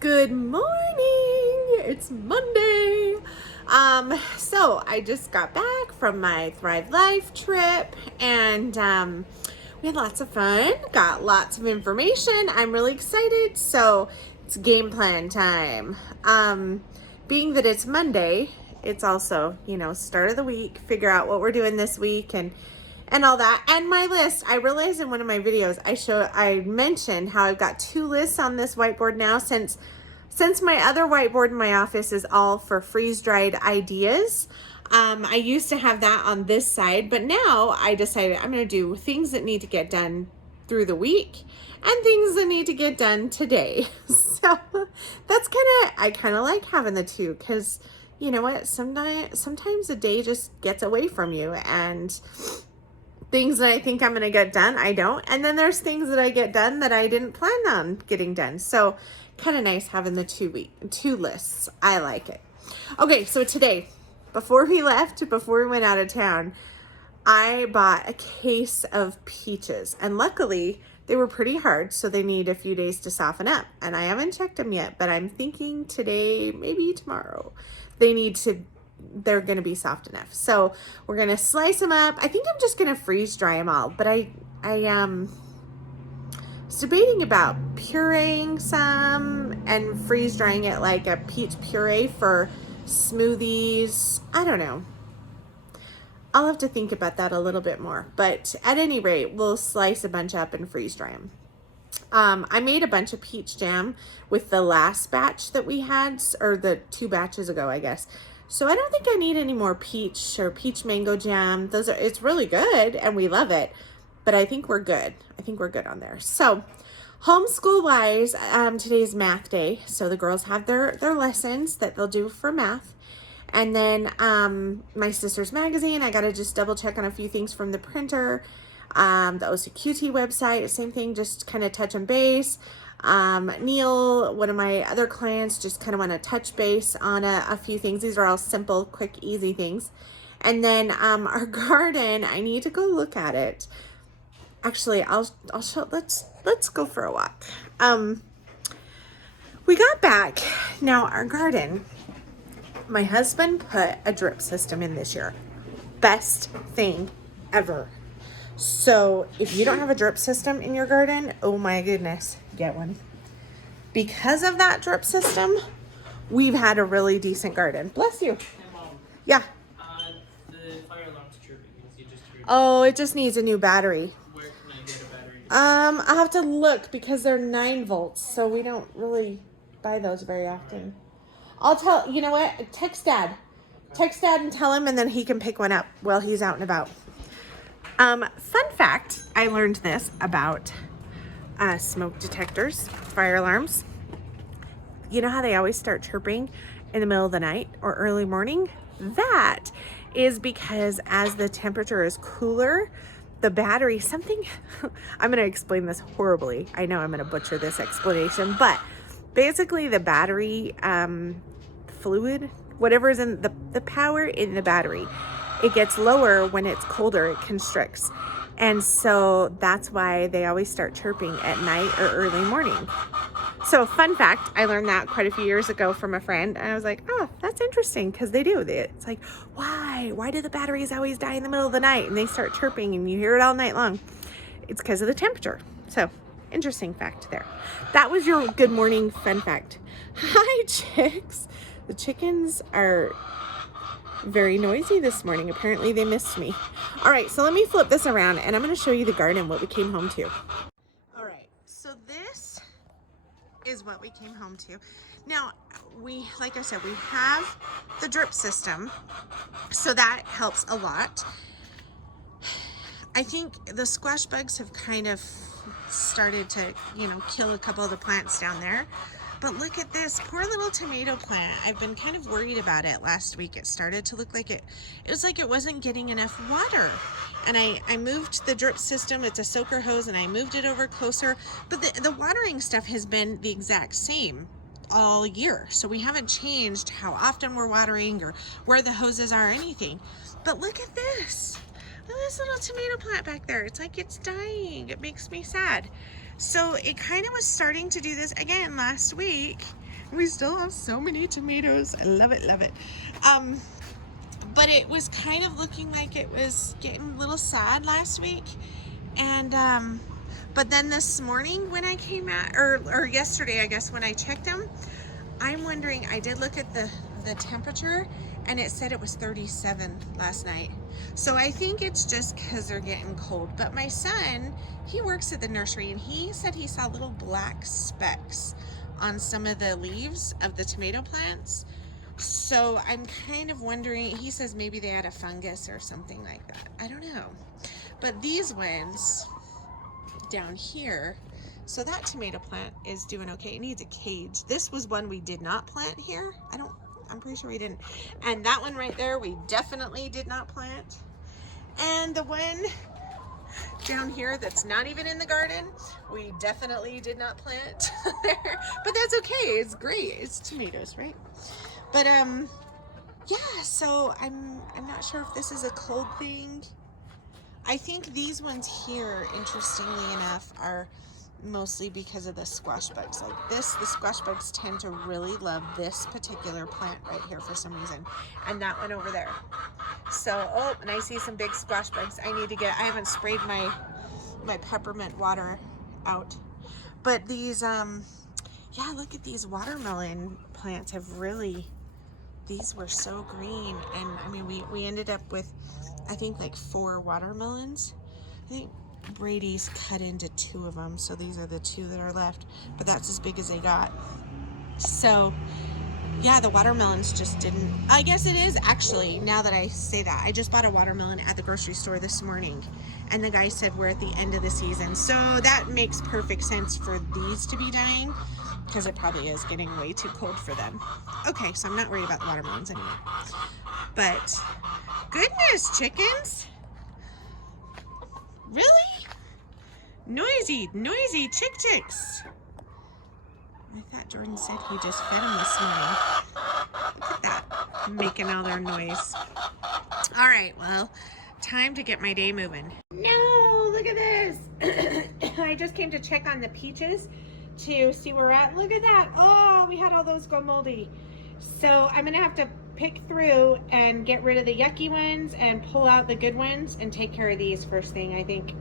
Good morning. It's Monday. So I just got back from my Thrive Life trip and we had lots of fun, got lots of information. I'm really excited. So it's game plan time. Being that it's Monday, it's also, start of the week, figure out what we're doing this week and all that. And my list, I realized in one of my videos, I mentioned how I've got two lists on this whiteboard now since my other whiteboard in my office is all for freeze-dried ideas. I used to have that on this side, but now I decided I'm going to do things that need to get done through the week and things that need to get done today. So I kind of like having the two because you know what? Sometimes a day just gets away from you and things that I think I'm going to get done, I don't. And then there's things that I get done that I didn't plan on getting done. So kind of nice having the two lists. I like it. Okay, so today, before we went out of town, I bought a case of peaches. And luckily, they were pretty hard, so they need a few days to soften up. And I haven't checked them yet, but I'm thinking today, maybe tomorrow, they're going to be soft enough. So we're going to slice them up. I think I'm just going to freeze dry them all, but I was debating about pureeing some and freeze drying it like a peach puree for smoothies. I don't know. I'll have to think about that a little bit more, but at any rate, we'll slice a bunch up and freeze dry them. I made a bunch of peach jam with the last batch that we had, or the 2 batches ago, I guess. So I don't think I need any more peach or peach mango jam. It's really good and we love it, but I think we're good. I think we're good on there. So homeschool wise, today's math day. So the girls have their lessons that they'll do for math. And then my sister's magazine, I got to just double check on a few things from the printer. The OCQT website, same thing, just kind of touch and base. Neil, one of my other clients, just kind of want to touch base on a few things. These are all simple, quick, easy things. And then our garden, I need to go look at it. Actually, I'll show. Let's go for a walk. We got back. Now our garden, my husband put a drip system in this year. Best thing ever. So if you don't have a drip system in your garden, oh my goodness, get one. Because of that drip system, we've had a really decent garden. Bless you. Hey, Mom. Yeah. The fire alarm's chirping. Oh, it just needs a new battery. Where can I get a battery? I'll have to look because they're 9 volts, so we don't really buy those very often. I'll tell, you know what? Text Dad and tell him, and then he can pick one up while he's out and about. Fun fact, I learned this about smoke detectors, fire alarms. You know how they always start chirping in the middle of the night or early morning? That is because as the temperature is cooler, the battery, I'm going to explain this horribly. I know I'm going to butcher this explanation, but basically the battery fluid, whatever is in the power in the battery, it gets lower when it's colder, it constricts. And so that's why they always start chirping at night or early morning. So fun fact, I learned that quite a few years ago from a friend. And I was like, oh, that's interesting because they do. It's like, why? Why do the batteries always die in the middle of the night? And they start chirping and you hear it all night long. It's because of the temperature. So interesting fact there. That was your good morning fun fact. Hi, chicks. The chickens are very noisy this morning. Apparently they missed me. All right, so let me flip this around and I'm going to show you the garden, what we came home to. All right, so this is what we came home to. Now, like I said, we have the drip system, so that helps a lot. I think the squash bugs have kind of started to, kill a couple of the plants down there. But look at this poor little tomato plant. I've been kind of worried about it last week. It started to look like it was like it wasn't getting enough water. And I moved the drip system. It's a soaker hose and I moved it over closer. But the watering stuff has been the exact same all year. So we haven't changed how often we're watering or where the hoses are or anything. But look at this. Look at this little tomato plant back there. It's like it's dying. It makes me sad. So it kind of was starting to do this again last week. We still have so many tomatoes. I love it, love it. But it was kind of looking like it was getting a little sad last week. And, but then this morning when I came out, or yesterday, I guess, when I checked them, I'm wondering, I did look at the temperature and it said it was 37 last night. So I think it's just because they're getting cold. But my son, he works at the nursery and he said he saw little black specks on some of the leaves of the tomato plants. So I'm kind of wondering, he says maybe they had a fungus or something like that. I don't know. But these ones down here, so that tomato plant is doing okay. It needs a cage. This was one we did not plant here. I'm pretty sure we didn't. And that one right there, we definitely did not plant. And the one down here that's not even in the garden, we definitely did not plant. But that's okay. It's great. It's tomatoes, right? But yeah, so I'm not sure if this is a cold thing. I think these ones here, interestingly enough, are mostly because of the squash bugs. Like this, the squash bugs tend to really love this particular plant right here for some reason, and that one over there. So, oh, and I see some big squash bugs. I haven't sprayed my peppermint water out. But these, yeah, look at these watermelon plants have really, these were so green. And I mean, we ended up with, I think, like 4 watermelons. I think Brady's cut into 2 of them, so these are the 2 that are left, but that's as big as they got. So yeah, the watermelons just didn't, I guess it is actually, now that I say that, I just bought a watermelon at the grocery store this morning and the guy said we're at the end of the season, so that makes perfect sense for these to be dying, because it probably is getting way too cold for them. Okay, so I'm not worried about the watermelons anymore. But goodness, chickens, really noisy chicks. I thought Jordan said he just fed them this morning. Look at that, making all their noise. All right, well, time to get my day moving. No, look at this. I just came to check on the peaches to see where we're at. Look at that. Oh, we had all those go moldy. So I'm gonna have to pick through and get rid of the yucky ones and pull out the good ones and take care of these first thing, I think.